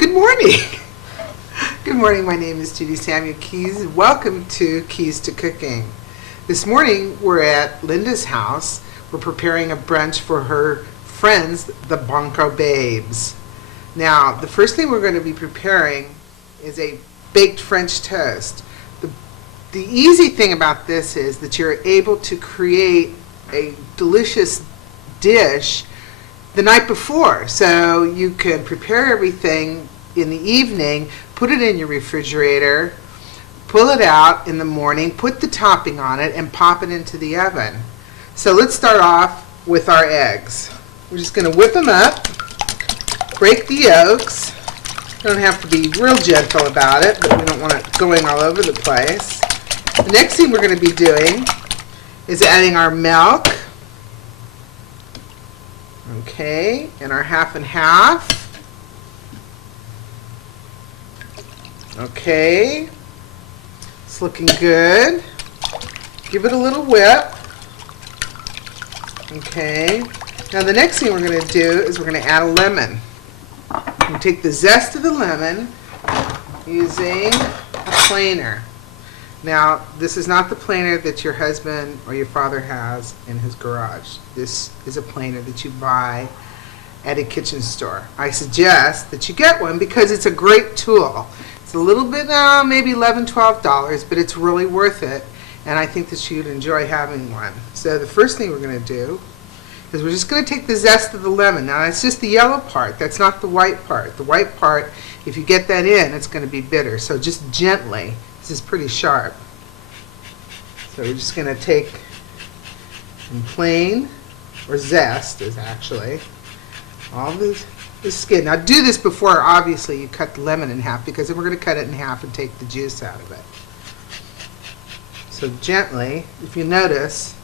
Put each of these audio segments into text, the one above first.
Good morning. Good morning. My name is Judy Samuel Keys. Welcome to Keys to Cooking. This morning we're at Linda's house. We're preparing a brunch for her friends, the Bunko babes. Now, the first thing we're going to be preparing is a baked French toast. The easy thing about this is that you're able to create a delicious dish the night before. So you can prepare everything in the evening, put it in your refrigerator, pull it out in the morning, put the topping on it, and pop it into the oven. So let's start off with our eggs. We're just going to whip them up, break the yolks. You don't have to be real gentle about it, but we don't want it going all over the place. The next thing we're going to be doing is adding our milk. Okay, and our half and half. Okay, it's looking good. Give it a little whip. Okay, now the next thing we're going to do is we're going to add a lemon. We take the zest of the lemon using a planer. Now, this is not the planer that your husband or your father has in his garage. This is a planer that you buy at a kitchen store. I suggest that you get one because it's a great tool. It's a little bit, maybe $11, $12, but it's really worth it, and I think that you'd enjoy having one. So the first thing we're going to do is we're just going to take the zest of the lemon. Now, it's just the yellow part. That's not the white part. The white part, if you get that in, it's going to be bitter. So just gently. This is pretty sharp. So we're just going to take in plain, or zest is actually, all the skin. Now do this before, obviously, you cut the lemon in half, because then we're going to cut it in half and take the juice out of it. So gently, if you notice,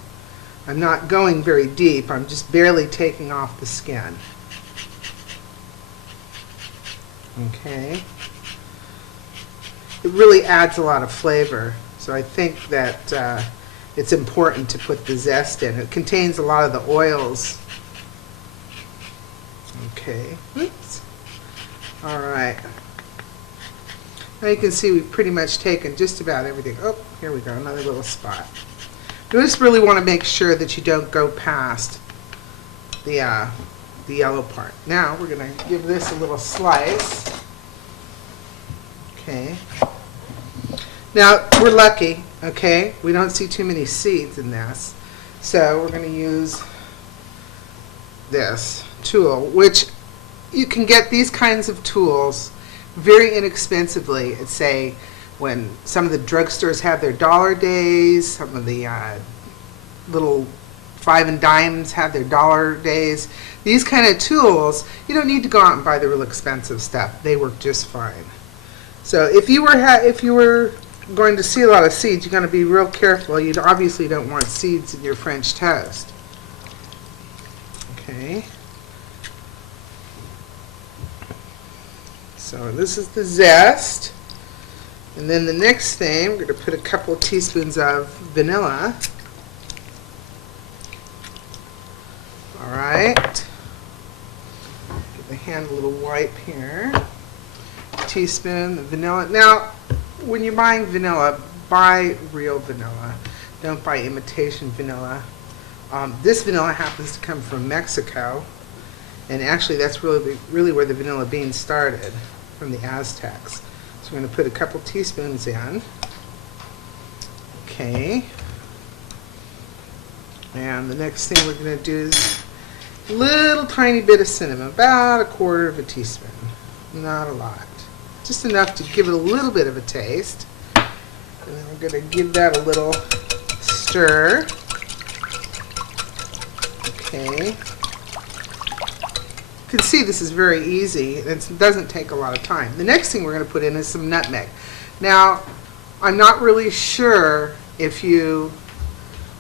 I'm not going very deep. I'm just barely taking off the skin. Okay. It really adds a lot of flavor. So I think that it's important to put the zest in. It contains a lot of the oils. Okay. Oops. All right. Now you can see we've pretty much taken just about everything. Oh, here we go, another little spot. You just really want to make sure that you don't go past the yellow part. Now we're going to give this a little slice. Okay. Now we're lucky, okay? We don't see too many seeds in this. So we're going to use this tool, which you can get these kinds of tools very inexpensively at, say, when some of the drugstores have their dollar days, some of the little 5 and dimes have their dollar days. These kind of tools, you don't need to go out and buy the real expensive stuff. They work just fine. So if you were going to see a lot of seeds, you're going to be real careful. You obviously don't want seeds in your French toast. Okay. So this is the zest. And then the next thing, we're going to put a couple of teaspoons of vanilla. All right. Give the hand a little wipe here. A teaspoon of vanilla. Now, when you're buying vanilla, buy real vanilla. Don't buy imitation vanilla. This vanilla happens to come from Mexico, and actually that's really where the vanilla bean started, from the Aztecs. So we're going to put a couple teaspoons in. Okay. And the next thing we're going to do is a little tiny bit of cinnamon, about 1/4 of a teaspoon. Not a lot. Just enough to give it a little bit of a taste. And then we're going to give that a little stir. Okay. You can see this is very easy. It doesn't take a lot of time. The next thing we're going to put in is some nutmeg. Now, I'm not really sure if you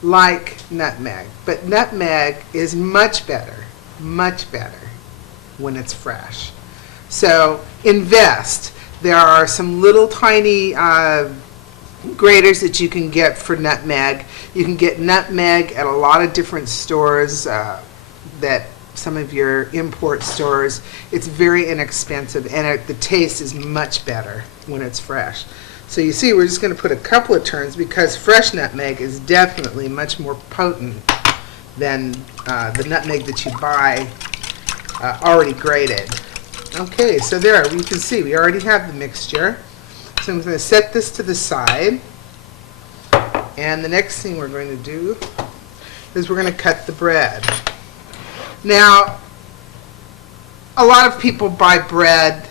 like nutmeg, but nutmeg is much better when it's fresh. So invest. There are some little tiny graters that you can get for nutmeg. You can get nutmeg at a lot of different stores that some of your import stores. It's very inexpensive, and the taste is much better when it's fresh. So you see, we're just going to put a couple of turns because fresh nutmeg is definitely much more potent than the nutmeg that you buy already grated. Okay, so there, you can see we already have the mixture. So I'm going to set this to the side. And the next thing we're going to do is we're going to cut the bread. Now, a lot of people buy bread,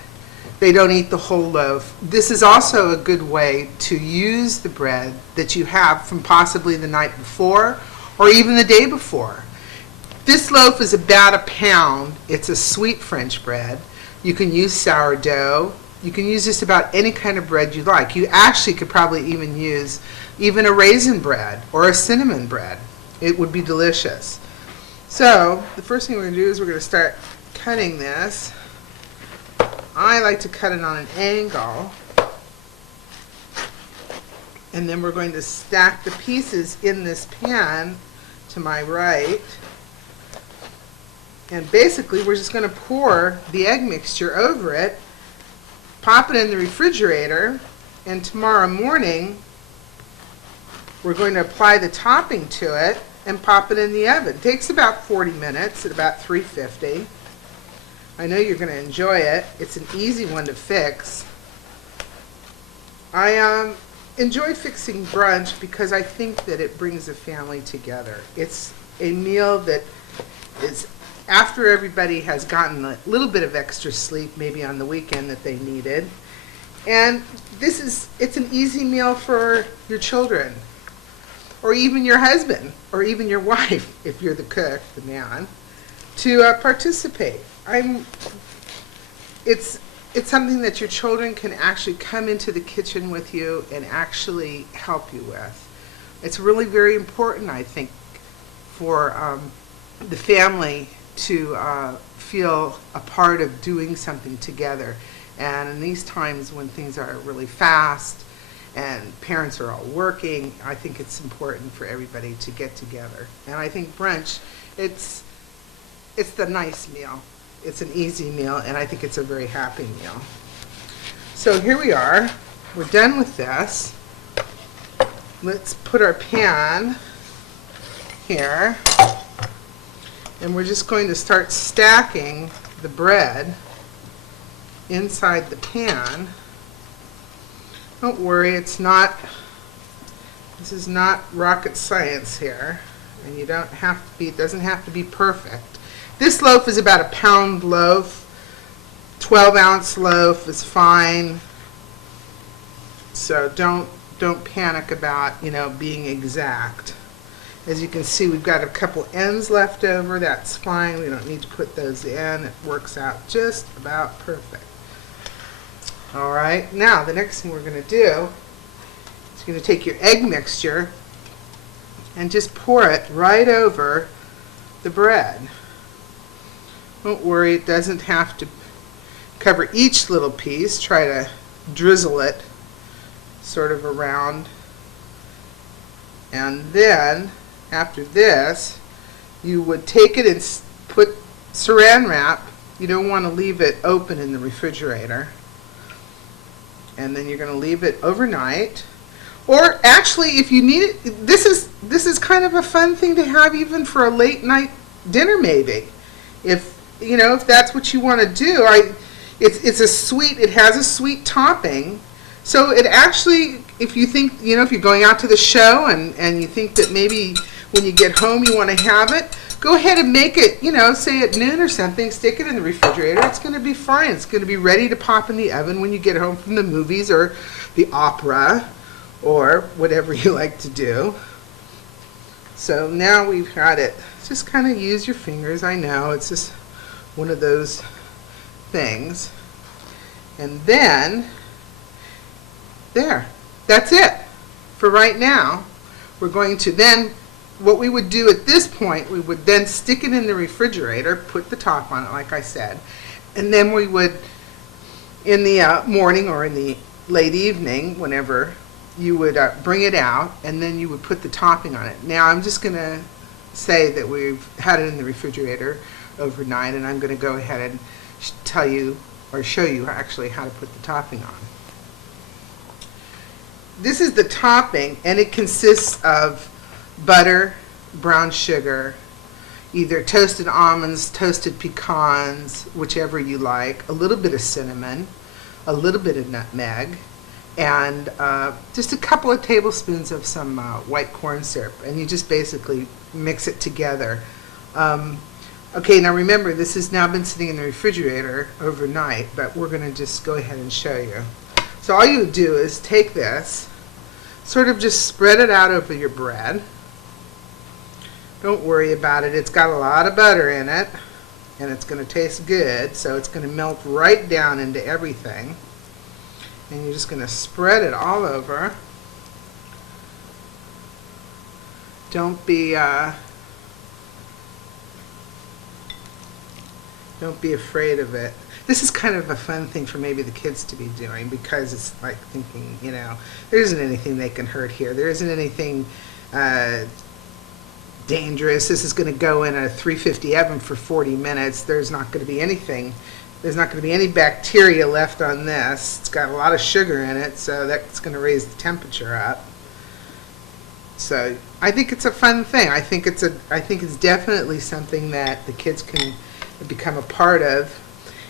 they don't eat the whole loaf. This is also a good way to use the bread that you have from possibly the night before or even the day before. This loaf is about 1 pound. It's a sweet French bread. You can use sourdough. You can use just about any kind of bread you like. You actually could probably even use a raisin bread or a cinnamon bread. It would be delicious. So the first thing we're going to do is we're going to start cutting this. I like to cut it on an angle. And then we're going to stack the pieces in this pan to my right. And basically we're just going to pour the egg mixture over it, pop it in the refrigerator, and tomorrow morning we're going to apply the topping to it and pop it in the oven. It takes about 40 minutes at about 350. I know you're going to enjoy it. It's an easy one to fix. I enjoy fixing brunch because I think that it brings a family together. It's a meal that is after everybody has gotten a little bit of extra sleep, maybe on the weekend that they needed. And it's an easy meal for your children, or even your husband, or even your wife, if you're the cook, the man, to participate. It's something that your children can actually come into the kitchen with you and actually help you with. It's really very important, I think, for the family to feel a part of doing something together. And in these times when things are really fast and parents are all working, I think it's important for everybody to get together. And I think brunch, it's the nice meal. It's an easy meal, and I think it's a very happy meal. So here we are. We're done with this. Let's put our pan here. And we're just going to start stacking the bread inside the pan. Don't worry, this is not rocket science here, and it doesn't have to be perfect. This loaf is about 1 pound loaf. 12-ounce loaf is fine. So don't panic about, being exact. As you can see, we've got a couple ends left over. That's fine. We don't need to put those in. It works out just about perfect. All right, now the next thing we're going to do is you're going to take your egg mixture and just pour it right over the bread. Don't worry, it doesn't have to cover each little piece. Try to drizzle it sort of around. And then, after this, you would take it and put saran wrap. You don't want to leave it open in the refrigerator. And then you're going to leave it overnight. Or actually, if you need it, this is kind of a fun thing to have even for a late night dinner maybe. If that's what you want to do. It has a sweet topping. So it actually, if you think, if you're going out to the show and you think that maybe when you get home you want to have it, go ahead and make it, say at noon or something, stick it in the refrigerator. It's going to be fine. It's going to be ready to pop in the oven when you get home from the movies or the opera or whatever you like to do. So now we've got it. Just kind of use your fingers. I know, it's just one of those things. And then, there. That's it for right now. We're going to then, what we would do at this point, we would then stick it in the refrigerator, put the top on it like I said, and then we would, in the morning or in the late evening, whenever, you would bring it out and then you would put the topping on it. Now I'm just going to say that we've had it in the refrigerator overnight, and I'm going to go ahead and tell you or show you actually how to put the topping on. This is the topping, and it consists of butter, brown sugar, either toasted almonds, toasted pecans, whichever you like, a little bit of cinnamon, a little bit of nutmeg, and just a couple of tablespoons of some white corn syrup, and you just basically mix it together. Okay, now remember, this has now been sitting in the refrigerator overnight, but we're going to just go ahead and show you. So all you do is take this, sort of just spread it out over your bread. Don't worry about it. It's got a lot of butter in it, and it's going to taste good, so it's going to melt right down into everything. And you're just going to spread it all over. Don't be afraid of it. This is kind of a fun thing for maybe the kids to be doing, because it's like thinking, you know, there isn't anything they can hurt here. There isn't anything dangerous. This is going to go in a 350 oven for 40 minutes. There's not going to be anything. There's not going to be any bacteria left on this. It's got a lot of sugar in it, so that's going to raise the temperature up. So I think it's a fun thing. I think it's definitely something that the kids can become a part of.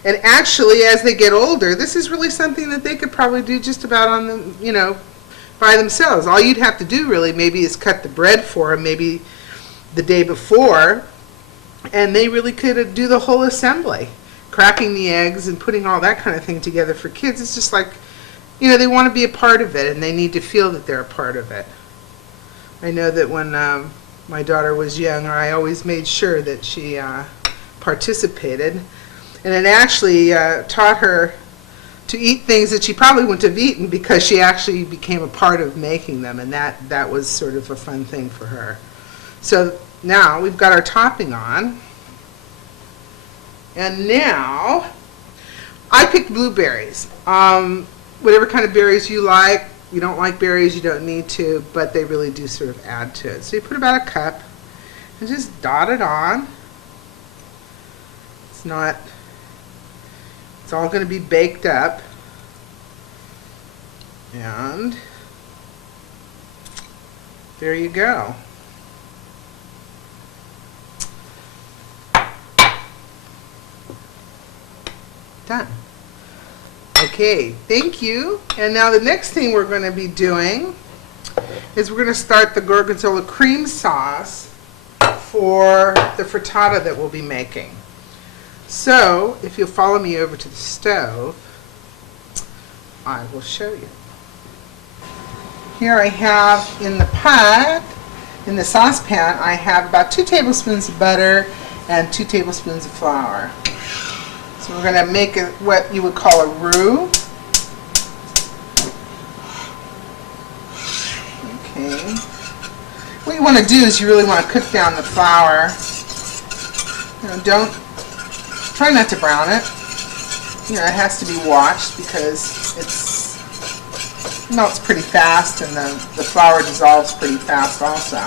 And actually, as they get older, this is really something that they could probably do just about on them, you know, by themselves. All you'd have to do really maybe is cut the bread for them, maybe the day before, and they really could do the whole assembly. Cracking the eggs and putting all that kind of thing together for kids. It's just like, you know, they want to be a part of it, and they need to feel that they're a part of it. I know that when my daughter was younger, I always made sure that she participated, and it actually taught her to eat things that she probably wouldn't have eaten, because she actually became a part of making them, and that was sort of a fun thing for her. So now we've got our topping on. And now, I picked blueberries. Whatever kind of berries you like. You don't like berries, you don't need to, but they really do sort of add to it. So you put about a cup and just dot it on. It's all going to be baked up. And there you go. Done. Okay, thank you. And now the next thing we're going to be doing is we're going to start the gorgonzola cream sauce for the frittata that we'll be making. So, if you'll follow me over to the stove, I will show you. Here I have in the pot, in the saucepan, I have about 2 tablespoons of butter and 2 tablespoons of flour. So we're going to make it what you would call a roux. Okay. What you want to do is you really want to cook down the flour. You know, try not to brown it. You know, it has to be watched because it melts pretty fast, and the flour dissolves pretty fast also.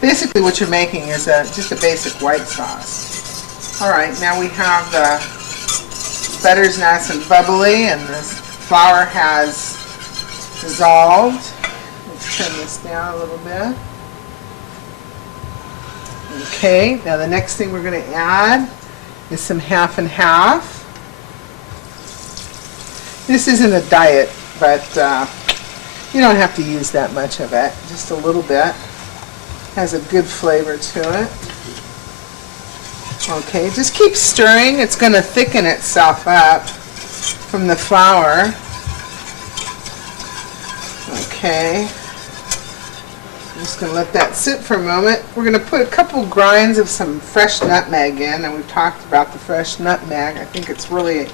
Basically what you're making is just a basic white sauce. Alright, now we have the butter's nice and bubbly, and the flour has dissolved. Let's turn this down a little bit. Okay, now the next thing we're going to add is some half and half. This isn't a diet, but you don't have to use that much of it. Just a little bit. Has a good flavor to it. Okay, just keep stirring. It's going to thicken itself up from the flour. Okay. I'm just going to let that sit for a moment. We're going to put a couple grinds of some fresh nutmeg in, and we've talked about the fresh nutmeg. I think it's really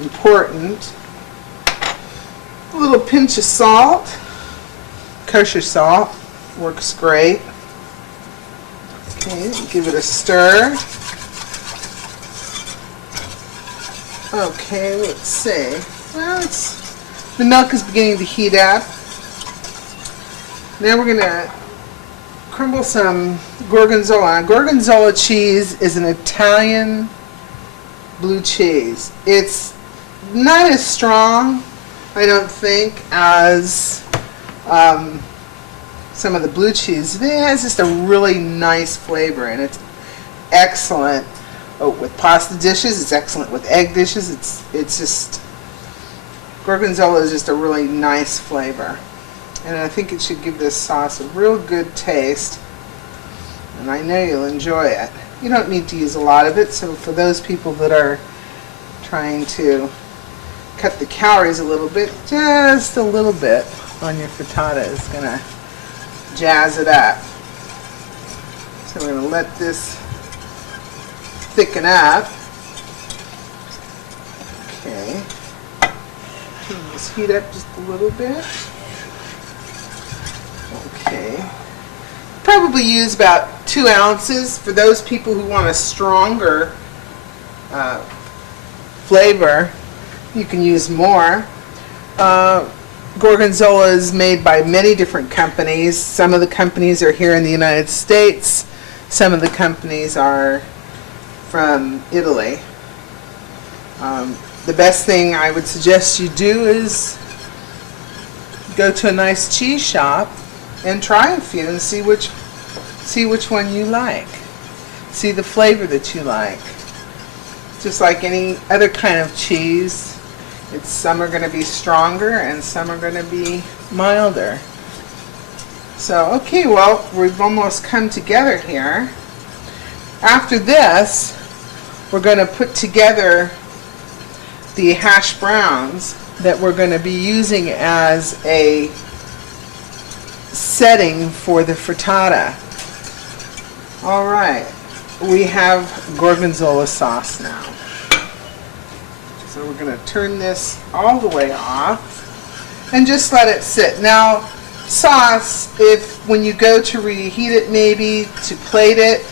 important. A little pinch of salt. Kosher salt works great. Okay, give it a stir. Okay, let's see. Well, the milk is beginning to heat up. Now we're going to crumble some gorgonzola. Gorgonzola cheese is an Italian blue cheese. It's not as strong, I don't think, as some of the blue cheese. It has just a really nice flavor, and it's excellent with pasta dishes. It's excellent with egg dishes. It's just, gorgonzola is just a really nice flavor, and I think it should give this sauce a real good taste, and I know you'll enjoy it. You don't need to use a lot of it, so for those people that are trying to cut the calories a little bit, just a little bit on your frittata is going to jazz it up. So we're going to let this thicken up. Okay. Turn this heat up just a little bit. Okay. Probably use about 2 ounces. For those people who want a stronger flavor, you can use more. Gorgonzola is made by many different companies. Some of the companies are here in the United States. Some of the companies are from Italy. The best thing I would suggest you do is go to a nice cheese shop and try a few and see which one you like. See the flavor that you like. Just like any other kind of cheese, some are going to be stronger and some are going to be milder. So, okay, well, we've almost come together here. After this, we're going to put together the hash browns that we're going to be using as a setting for the frittata. All right, we have gorgonzola sauce now. So we're going to turn this all the way off and just let it sit. Now, sauce, when you go to reheat it, maybe to plate it,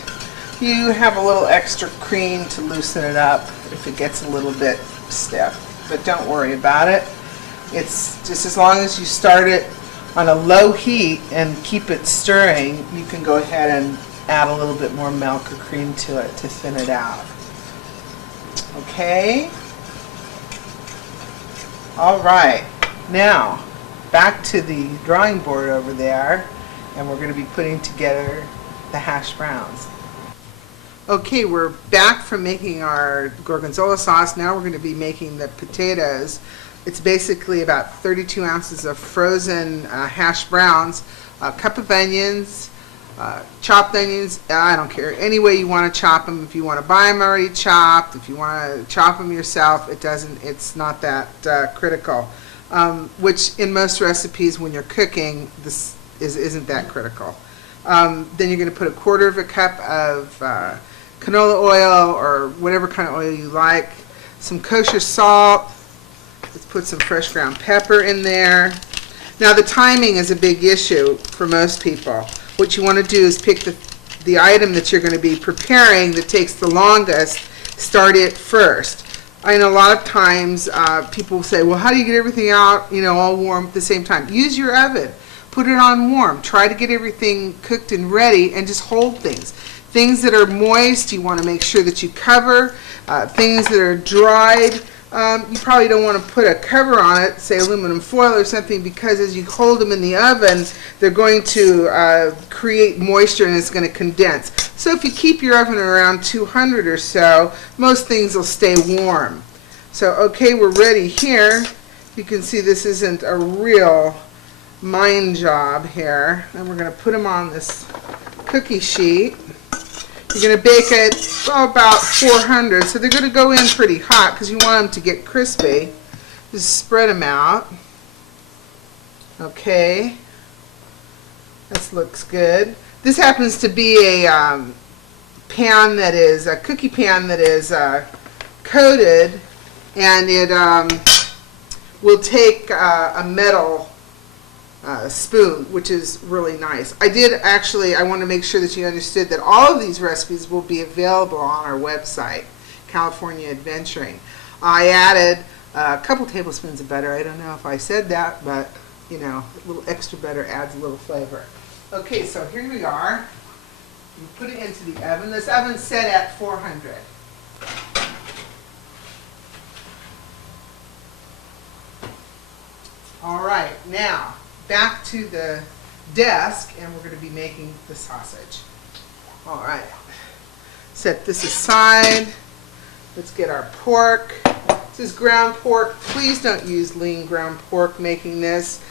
you have a little extra cream to loosen it up if it gets a little bit stiff. But don't worry about it. It's just as long as you start it on a low heat and keep it stirring, you can go ahead and add a little bit more milk or cream to it to thin it out. Okay? All right, now back to the drawing board over there, and we're going to be putting together the hash browns. Okay, we're back from making our gorgonzola sauce. Now we're going to be making the potatoes. It's basically about 32 ounces of frozen hash browns, a cup of onions, chopped onions. I don't care, any way you want to chop them. If you want to buy them already chopped, if you want to chop them yourself, it's not that critical. Which in most recipes when you're cooking, this isn't that critical. Then you're going to put a 1/4 cup of canola oil or whatever kind of oil you like, some kosher salt. Let's put some fresh ground pepper in there. Now the timing is a big issue for most people. What you want to do is pick the item that you're going to be preparing that takes the longest, start it first. I know a lot of times people say, well, how do you get everything out, all warm at the same time? Use your oven. Put it on warm. Try to get everything cooked and ready and just hold things. Things that are moist, you want to make sure that you cover. Things that are dried, you probably don't want to put a cover on it, say aluminum foil or something, because as you hold them in the oven, they're going to create moisture and it's going to condense. So if you keep your oven around 200 or so, most things will stay warm. So okay, we're ready here. You can see this isn't a real mind job here. And we're going to put them on this cookie sheet. You're going to bake it about 400, so they're going to go in pretty hot because you want them to get crispy. Just spread them out. Okay, this looks good. This happens to be a pan that is a cookie pan that is coated, and it will take a metal spoon, which is really nice. I want to make sure that you understood that all of these recipes will be available on our website, California Adventuring. I added a couple tablespoons of butter. I don't know if I said that, but a little extra butter adds a little flavor. Okay, so here we are. You put it into the oven. This oven's set at 400. All right, now back to the desk, and we're going to be making the sausage. All right, set this aside. Let's get our pork. This is ground pork. Please don't use lean ground pork making this.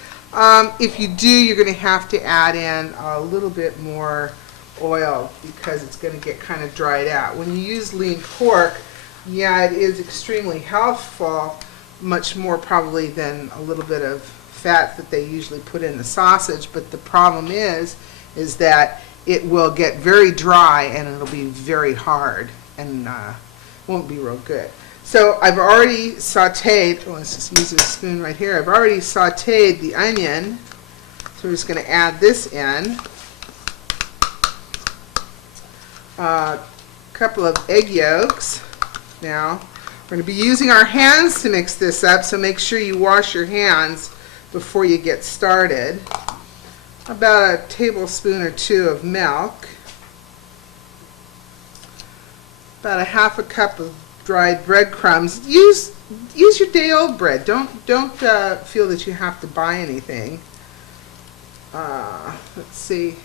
If you do, you're going to have to add in a little bit more oil because it's going to get kind of dried out. When you use lean pork, yeah, it is extremely healthful, much more probably than a little bit of fat that they usually put in the sausage, but the problem is that it will get very dry and it'll be very hard and won't be real good. So I've already sauteed, let's just use this spoon right here, I've already sauteed the onion, so we're just going to add this in. A couple of egg yolks. Now we're going to be using our hands to mix this up, so make sure you wash your hands before you get started. About a tablespoon or two of milk. About a half a cup of dried breadcrumbs. Use your day-old bread. Don't feel that you have to buy anything. Let's see,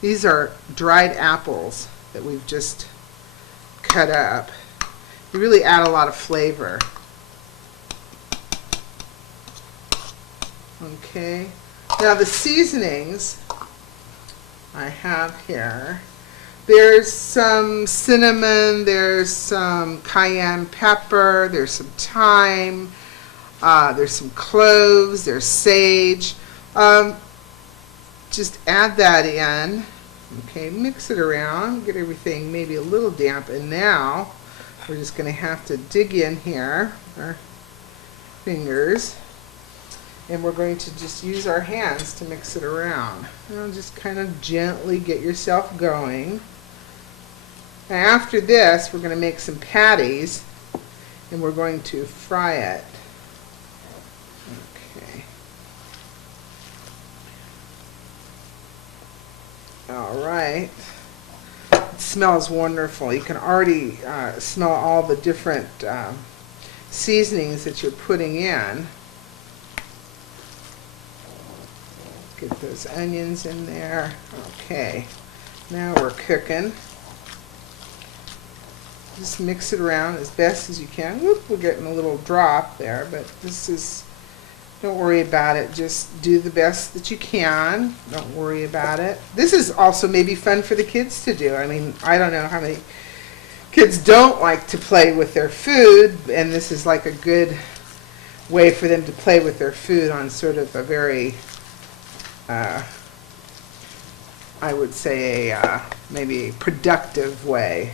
these are dried apples that we've just cut up. You really add a lot of flavor. Okay, now the seasonings I have here, there's some cinnamon, there's some cayenne pepper, there's some thyme, there's some cloves, there's sage. Just add that in. Okay, mix it around, get everything maybe a little damp, and now we're just going to have to dig in here with our fingers, and we're going to just use our hands to mix it around. Just kind of gently get yourself going. Now after this, we're going to make some patties, and we're going to fry it. Okay. All right. It smells wonderful. You can already smell all the different seasonings that you're putting in. Get those onions in there. Okay. Now we're cooking. Just mix it around as best as you can. Whoop, we're getting a little drop there, but this is, don't worry about it. Just do the best that you can. Don't worry about it. This is also maybe fun for the kids to do. I mean, I don't know how many kids don't like to play with their food, and this is like a good way for them to play with their food on sort of a very, I would say, maybe a productive way.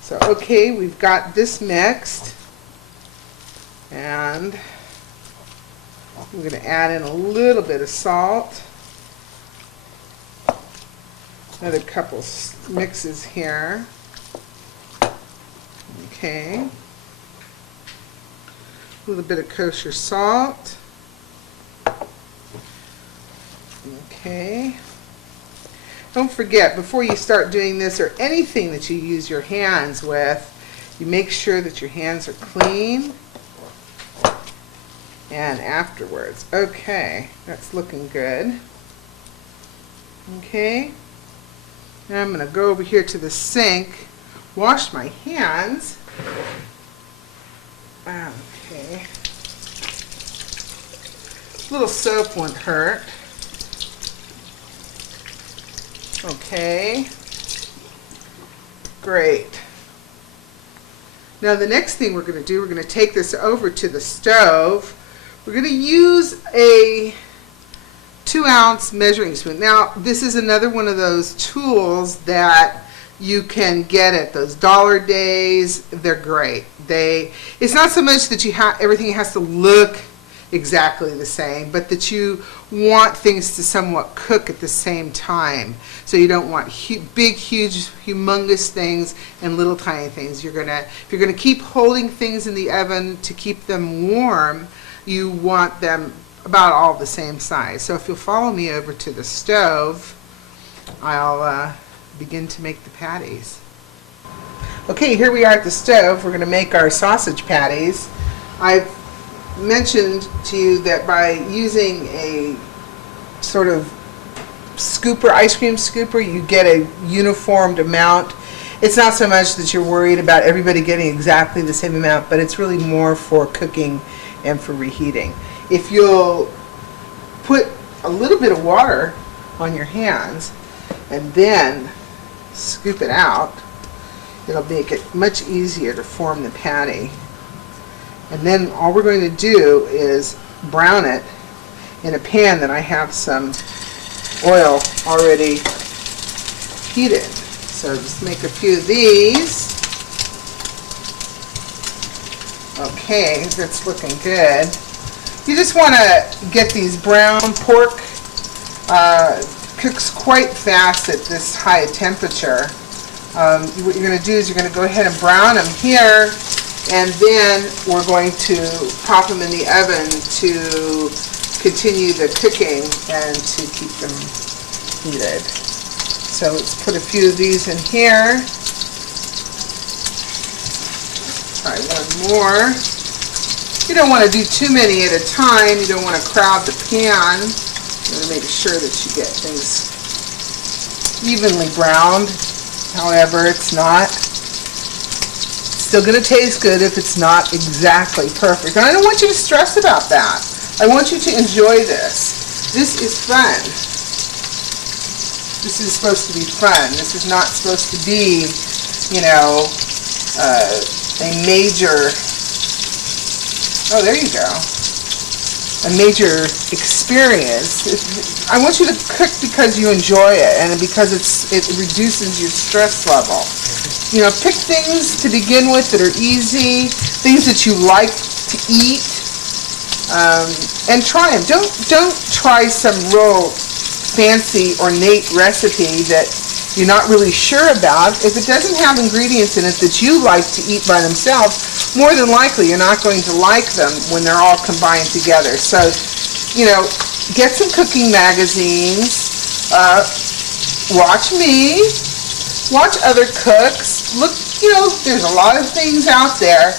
So, okay, we've got this mixed, and I'm going to add in a little bit of salt. Another couple mixes here. Okay. A little bit of kosher salt. Okay. Don't forget, before you start doing this or anything that you use your hands with, you make sure that your hands are clean. And afterwards. Okay, that's looking good. Okay. Now I'm going to go over here to the sink, wash my hands. Okay. A little soap won't hurt. Okay. Great. Now the next thing we're going to do, we're going to take this over to the stove. We're going to use a 2-ounce measuring spoon. Now, this is another one of those tools that you can get at those dollar days. They're great. It's not so much that everything has to look exactly the same, but that you want things to somewhat cook at the same time. So you don't want big, huge, humongous things and little tiny things. If you're gonna keep holding things in the oven to keep them warm, you want them about all the same size. So if you'll follow me over to the stove, I'll begin to make the patties. Okay, here we are at the stove. We're going to make our sausage patties. I've mentioned to you that by using a sort of scooper, ice cream scooper, you get a uniformed amount. It's not so much that you're worried about everybody getting exactly the same amount, but it's really more for cooking and for reheating. If you'll put a little bit of water on your hands and then scoop it out, it'll make it much easier to form the patty. And then all we're going to do is brown it in a pan that I have some oil already heated. So just make a few of these. Okay, that's looking good. You just want to get these brown pork. Cooks quite fast at this high temperature. What you're going to do is you're going to go ahead and brown them here, and then we're going to pop them in the oven to continue the cooking and to keep them heated. So let's put a few of these in here. Try one more. You don't want to do too many at a time. You don't want to crowd the pan. You want to make sure that you get things evenly browned. However, it's not still going to taste good if it's not exactly perfect. And I don't want you to stress about that. I want you to enjoy this. This is fun. This is supposed to be fun. This is not supposed to be, you know, a major, oh, there you go, a major experience. I want you to cook because you enjoy it and because it reduces your stress level. You know, pick things to begin with that are easy, things that you like to eat, and try them. Don't try some real fancy, ornate recipe that you're not really sure about. If it doesn't have ingredients in it that you like to eat by themselves, more than likely you're not going to like them when they're all combined together. So, you know, get some cooking magazines, watch me, watch other cooks, look, you know, there's a lot of things out there.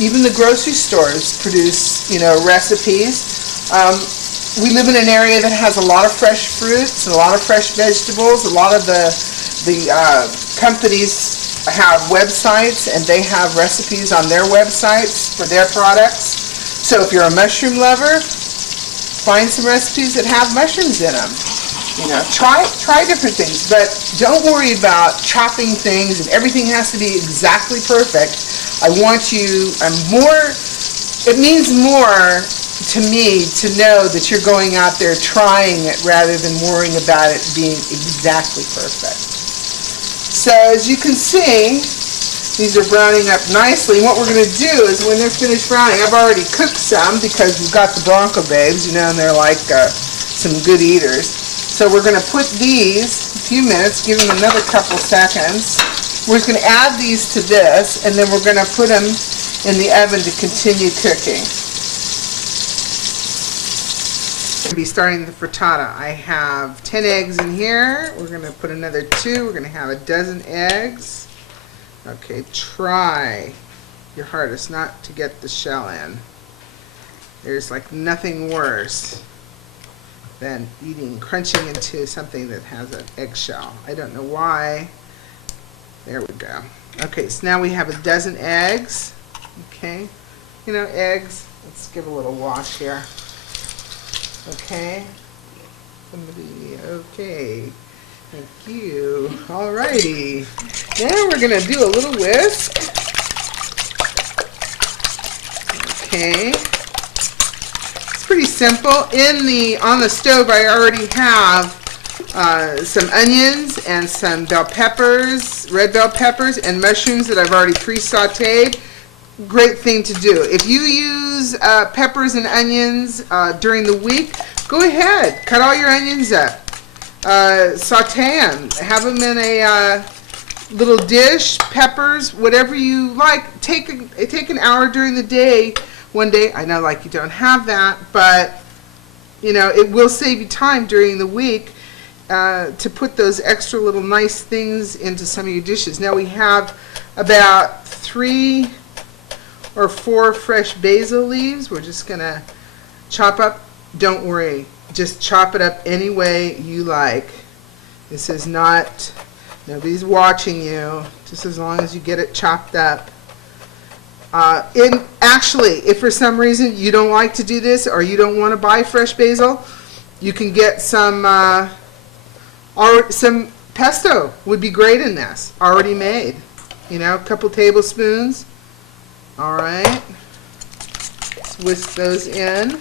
Even the grocery stores produce, you know, recipes. We live in an area that has a lot of fresh fruits, a lot of fresh vegetables. A lot of the companies have websites, and they have recipes on their websites for their products. So if you're a mushroom lover, find some recipes that have mushrooms in them. You know, try different things, but don't worry about chopping things and everything has to be exactly perfect. It means more to me to know that you're going out there trying it rather than worrying about it being exactly perfect. So as you can see, these are browning up nicely. And what we're going to do is when they're finished browning, I've already cooked some because we've got the Bunko babes, you know, and they're like some good eaters. So we're going to put these a few minutes, give them another couple seconds. We're just going to add these to this, and then we're going to put them in the oven to continue cooking. We're going to be starting the frittata. I have 10 eggs in here. We're going to put another 2. We're going to have a dozen eggs. Okay, try your hardest not to get the shell in. There's like nothing worse than crunching into something that has an eggshell. I don't know why. There we go. Okay, so now we have a dozen eggs. Okay, you know, eggs. Let's give a little wash here. Okay. Okay. Thank you. Alrighty. Now we're gonna do a little whisk. Okay. It's pretty simple. On the stove, I already have some onions and some bell peppers, red bell peppers, and mushrooms that I've already pre-sauteed. Great thing to do. If you use peppers and onions during the week, go ahead, cut all your onions up, saute them, have them in a little dish, peppers, whatever you like. Take an hour during the day. One day, I know like you don't have that, but you know, it will save you time during the week to put those extra little nice things into some of your dishes. Now we have about 3 or 4 fresh basil leaves. We're just going to chop up. Don't worry, just chop it up any way you like. This is not, nobody's watching you, just as long as you get it chopped up. Actually, if for some reason you don't like to do this or you don't want to buy fresh basil, you can get some pesto would be great in this, already made. You know, a couple tablespoons. All right. Let's whisk those in.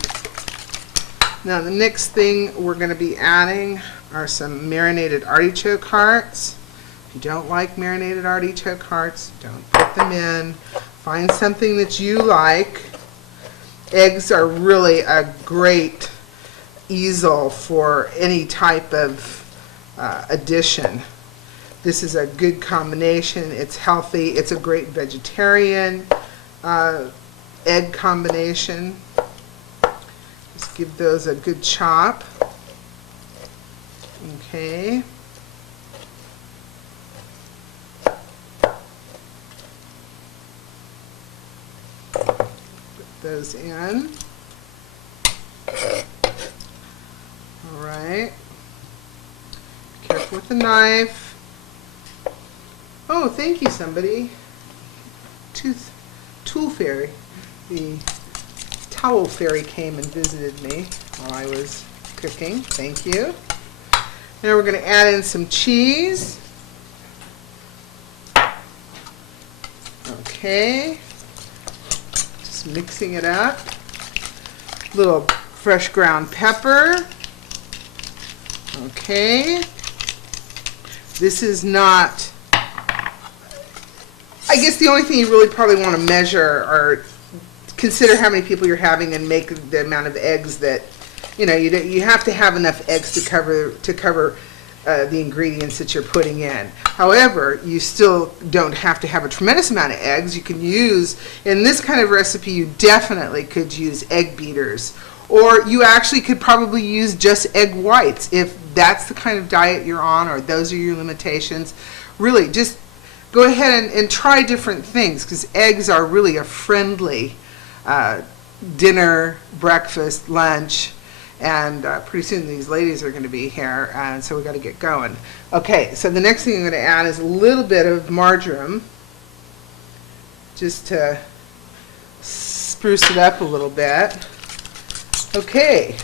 Now the next thing we're going to be adding are some marinated artichoke hearts. If you don't like marinated artichoke hearts, don't put them in. Find something that you like. Eggs are really a great easel for any type of addition. This is a good combination. It's healthy. It's a great vegetarian egg combination. Just give those a good chop. Okay. Put those in. All right. Be careful with the knife. Oh, thank you, somebody. Tool fairy. The towel fairy came and visited me while I was cooking. Thank you. Now we're going to add in some cheese. Okay. Just mixing it up. A little fresh ground pepper. Okay. This is not, I guess the only thing you really probably want to measure or consider how many people you're having and make the amount of eggs that, you know, you have to have enough eggs to cover the ingredients that you're putting in. However, you still don't have to have a tremendous amount of eggs. You can use, in this kind of recipe, you definitely could use egg beaters. Or you actually could probably use just egg whites if that's the kind of diet you're on or those are your limitations. Really, just go ahead and try different things, because eggs are really a friendly dinner, breakfast, lunch, and pretty soon these ladies are going to be here, and so we got to get going. Okay, so the next thing I'm going to add is a little bit of marjoram, just to spruce it up a little bit. Okay,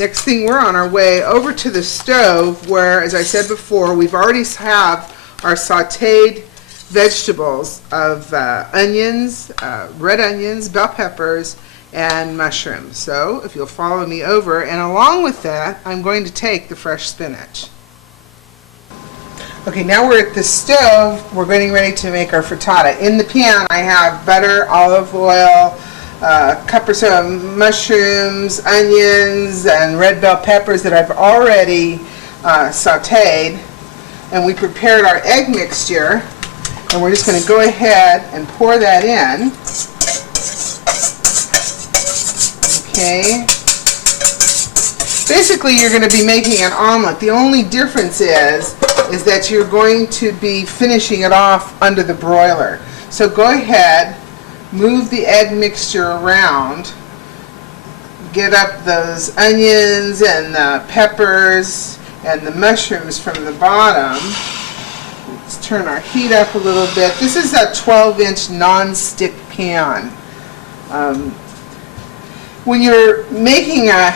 next thing, we're on our way over to the stove where, as I said before, we've already have our sauteed vegetables of onions, red onions, bell peppers, and mushrooms. So if you'll follow me over, and along with that, I'm going to take the fresh spinach. Okay, now we're at the stove. We're getting ready to make our frittata. In the pan, I have butter, olive oil, a cup or so of mushrooms, onions, and red bell peppers that I've already sauteed. And we prepared our egg mixture, and we're just going to go ahead and pour that in. Okay. Basically, you're going to be making an omelet. The only difference is that you're going to be finishing it off under the broiler. So go ahead, move the egg mixture around, get up those onions and the peppers and the mushrooms from the bottom. Let's turn our heat up a little bit. This is a 12-inch non-stick pan. When you're making a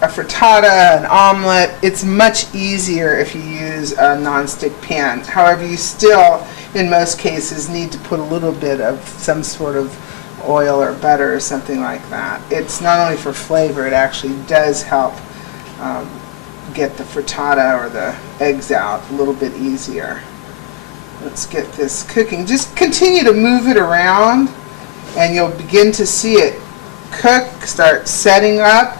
frittata, an omelet, it's much easier if you use a non-stick pan. However, you still, in most cases, need to put a little bit of some sort of oil or butter or something like that. It's not only for flavor, it actually does help get the frittata or the eggs out a little bit easier. Let's get this cooking. Just continue to move it around and you'll begin to see it cook, start setting up,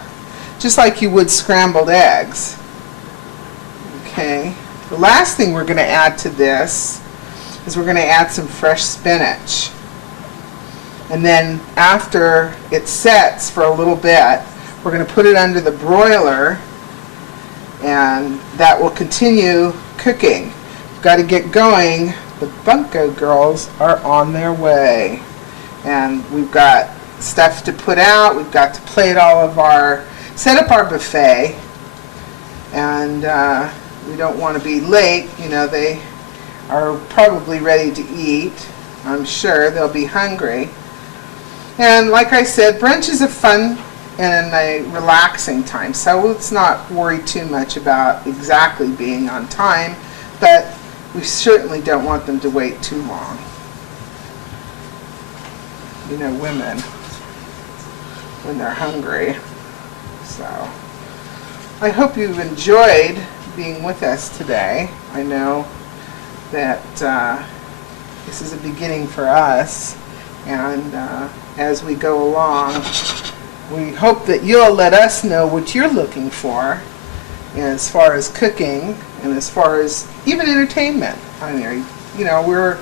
just like you would scrambled eggs. Okay. The last thing we're going to add to this is we're going to add some fresh spinach. And then after it sets for a little bit, we're going to put it under the broiler, and that will continue cooking. We've got to get going. The Bunko girls are on their way, and we've got stuff to put out. We've got to plate set up our buffet, and we don't want to be late. You know, they are probably ready to eat. I'm sure they'll be hungry. And like I said, brunch is a fun and a relaxing time, so let's not worry too much about exactly being on time, but we certainly don't want them to wait too long. You know, women, when they're hungry. So I hope you've enjoyed being with us today. I know that this is a beginning for us, and as we go along, we hope that you'll let us know what you're looking for as far as cooking and as far as even entertainment. I mean, you know, we're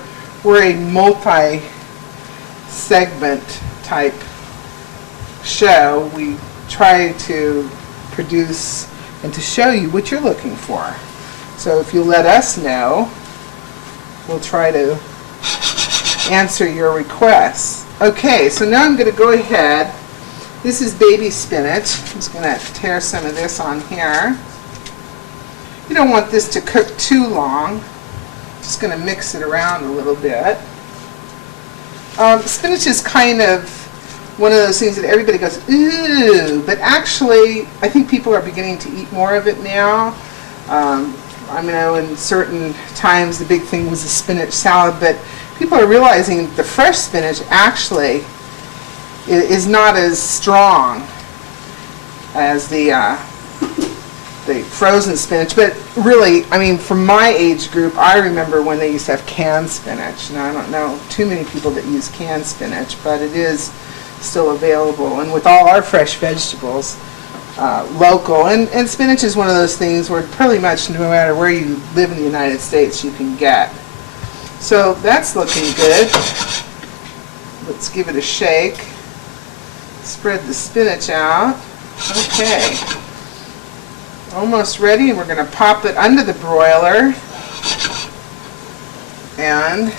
a multi-segment type show. We try to produce and to show you what you're looking for. So if you let us know, we'll try to answer your requests. Okay, so now I'm going to go ahead. This is baby spinach. I'm just going to tear some of this on here. You don't want this to cook too long. Just going to mix it around a little bit. Spinach is kind of one of those things that everybody goes, ooh, but actually I think people are beginning to eat more of it now. I know in certain times the big thing was the spinach salad, but people are realizing the fresh spinach actually is not as strong as the frozen spinach. But really, I mean, from my age group, I remember when they used to have canned spinach. Now, I don't know too many people that use canned spinach, but it is still available. And with all our fresh vegetables, local, and spinach is one of those things where pretty much no matter where you live in the United States, you can get. So that's looking good. Let's give it a shake. Spread the spinach out. Okay. Almost ready, and we're going to pop it under the broiler, and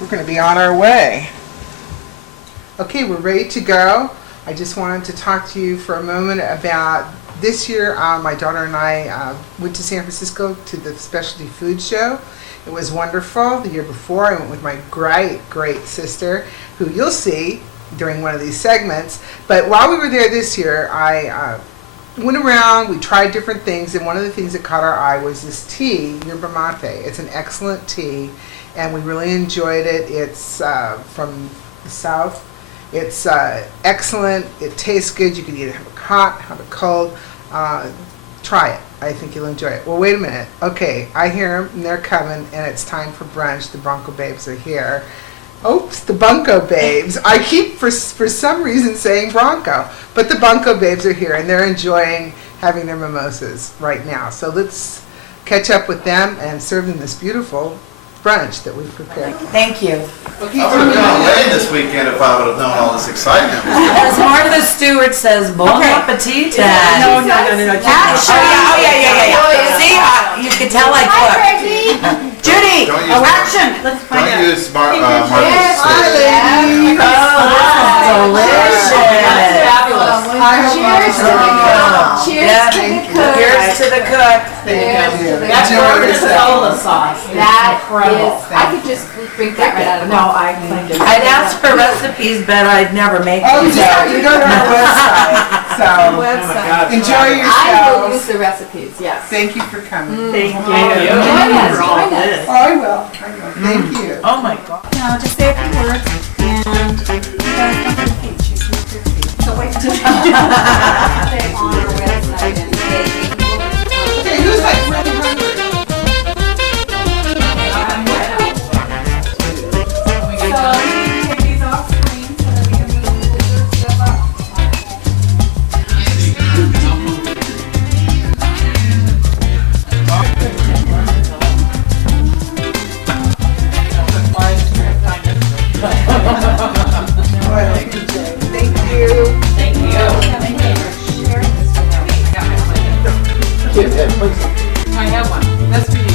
we're going to be on our way. Okay, we're ready to go. I just wanted to talk to you for a moment about this year. My daughter and I went to San Francisco to the specialty food show. It was wonderful. The year before, I went with my great sister, who you'll see during one of these segments. But while we were there this year, I went around, we tried different things, and one of the things that caught our eye was this tea, yerba mate. It's an excellent tea, and we really enjoyed it. It's from the South. It's excellent. It tastes good. You can either have it hot, have it cold. Try it. I think you'll enjoy it. Well, wait a minute. Okay, I hear them, and they're coming, and it's time for brunch. The Bunko babes are here. Oops, the Bunko babes. I keep, for some reason, saying Bronco, but the Bunko babes are here, and they're enjoying having their mimosas right now. So let's catch up with them and serve them this beautiful brunch that we've prepared. Thank you. Okay, I would have gone away this weekend if I would have known all this excitement. As Martha Stewart says, bon appetit. No. Oh, yeah. See, you can tell I cooked. Judy, action. Let's find out. Don't use Martha's Hi, ladies. Oh, this is delicious. Fabulous. Cheers to the cook. Cheers to the cook. Thank you. That's Enjoy yourself. Cola sauce. That is, I could just drink that right out of the mouth. No, I can't. I'd ask for recipes, but I'd never make Oh, them. yeah, you go to our website. So enjoy I will use yourselves. the recipes, yes. Thank you for coming. Thank you. Join us. Oh, I will. Thank you. Oh my God. No, just say a few words, and you guys don't have to feet. She's not their feet. So wait till On our website and Okay, who's like really hungry? take these off screen so that we can move stuff up. Thank you. Thank you. Share I have one. That's for you.